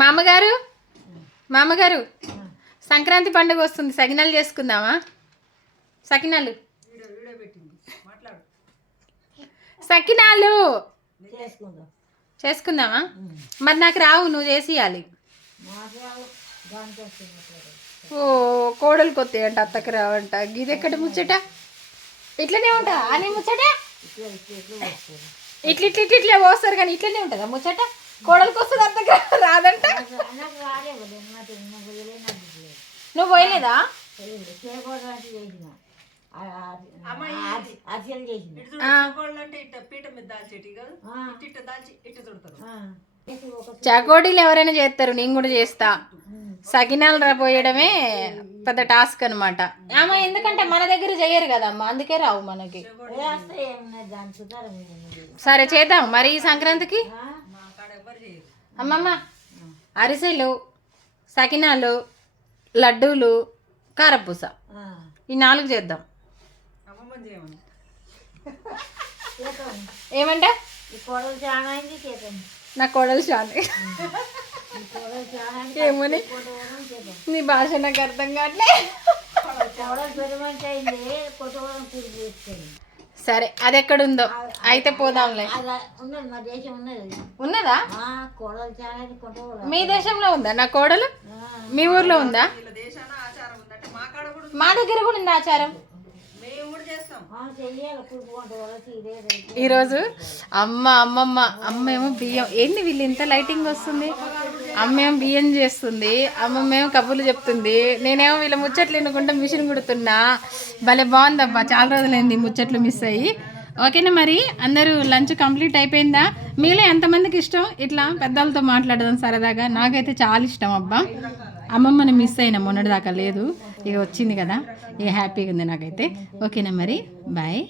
మామగారు మామగారు సంక్రాంతి పండుగ వస్తుంది, సకినాలు చేసుకుందామా? సకినాలు సకినాలు చేసుకుందామా? మరి నాకు రావు, నువ్వు చేసి ఇవ్వాలి. ఓ కోడలు కొత్త అంట, అత్తకి రావంట. గిది ఎక్కడ ముచ్చట? ఇట్లనే ఉంటా అని ముచ్చట? ఇట్లా ఇట్లా ఇట్లా ఇట్లా పోస్తారు కానీ ఇట్లనే ఉంటుందా ముచ్చట? కోడలికి వస్తుంది, అత్తకి రాదంట. నువ్వు పోయలేదా? చకోడీలు ఎవరైనా చేస్తారు, నేను కూడా చేస్తా. సకినాలు పోయడమే పెద్ద టాస్క్ అనమాట. ఆమె ఎందుకంటే మన దగ్గర చెయ్యరు కదమ్మా, అందుకే రావు మనకి. సరే చేద్దాం మరి ఈ సంక్రాంతికి. అమ్మమ్మ అరిసెలు, సకినాలు, లడ్డూలు, కారపూస ఈ 4 చేద్దాం. ఏమంటే నా కోడలు చాలా ఏమని నీ భాష నాకు అర్థం కావట్లే. సరే అది ఎక్కడుందో అయితే పోదాంలే. ఉన్నదా? మీ దేశంలో ఉందా నా కోడలు? మీ ఊర్లో ఉందా? మా దగ్గర కూడా ఉంది ఆచారం. ఈరోజు అమ్మ ఏమో బియ్యం, ఏంటి వీళ్ళు ఇంత లైటింగ్ వస్తుంది? అమ్మేమో బియ్యం చేస్తుంది, అమ్మమ్మేమో కబుర్లు చెప్తుంది, నేనేమో వీళ్ళ ముచ్చట్లు ఎన్నుకుంటా మిషన్ కుడుతున్నా. భలే బాగుందబ్బా, చాలా రోజులైంది ముచ్చట్లు మిస్ అయ్యి. ఓకేనా మరి అందరూ లంచ్ కంప్లీట్ అయిపోయిందా? మీలో ఎంతమందికి ఇష్టం ఇట్లా పెద్దలతో మాట్లాడదాం సరదాగా? నాకైతే చాలా ఇష్టం అబ్బా. అమ్మమ్మని మిస్ అయినా, మొన్నటి దాకా లేదు, ఇక వచ్చింది కదా, ఇక హ్యాపీగా ఉంది నాకైతే. ఓకేనా మరి, బాయ్.